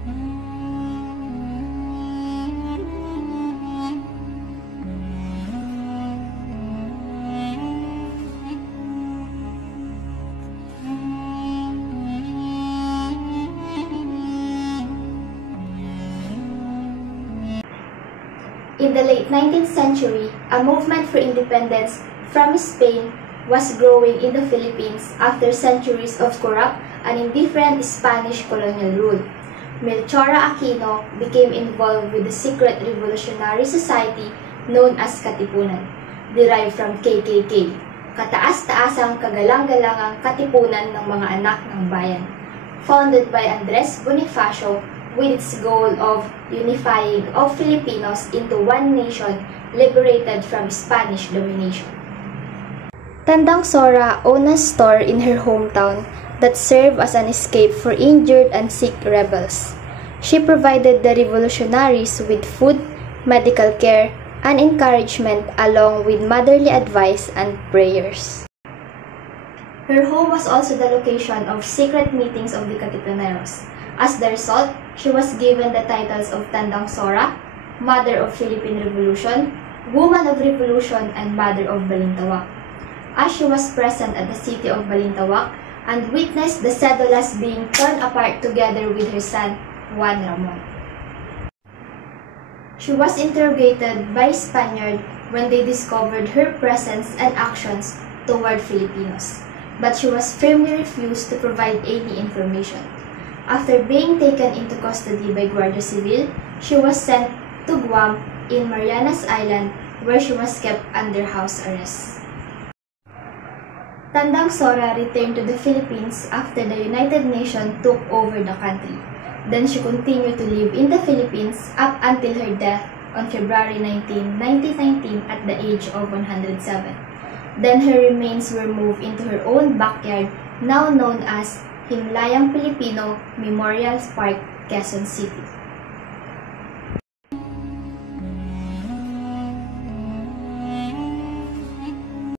In the late 19th century, a movement for independence from Spain was growing in the Philippines after centuries of corrupt and indifferent Spanish colonial rule. Melchora Aquino became involved with the secret revolutionary society known as Katipunan, derived from KKK, Kataas-taasang Kagalang-galangang Katipunan ng mga Anak ng Bayan, founded by Andres Bonifacio with its goal of unifying of Filipinos into one nation liberated from Spanish domination. Tandang Sora owned a store in her hometown that served as an escape for injured and sick rebels. She provided the revolutionaries with food, medical care, and encouragement along with motherly advice and prayers. Her home was also the location of secret meetings of the Katipuneros. As the result, she was given the titles of Tandang Sora, Mother of Philippine Revolution, Woman of Revolution, and Mother of Balintawak, as she was present at the city of Balintawak and witnessed the cedulas being torn apart together with her son, Juan Ramon. She was interrogated by Spaniards when they discovered her presence and actions toward Filipinos, but she was firmly refused to provide any information. After being taken into custody by Guardia Civil, she was sent to Guam in Marianas Island, where she was kept under house arrest. Tandang Sora returned to the Philippines after the United Nations took over the country. Then she continued to live in the Philippines up until her death on February 19, 1919 at the age of 107. Then her remains were moved into her own backyard, now known as Himlayang Pilipino Memorial Park, Quezon City.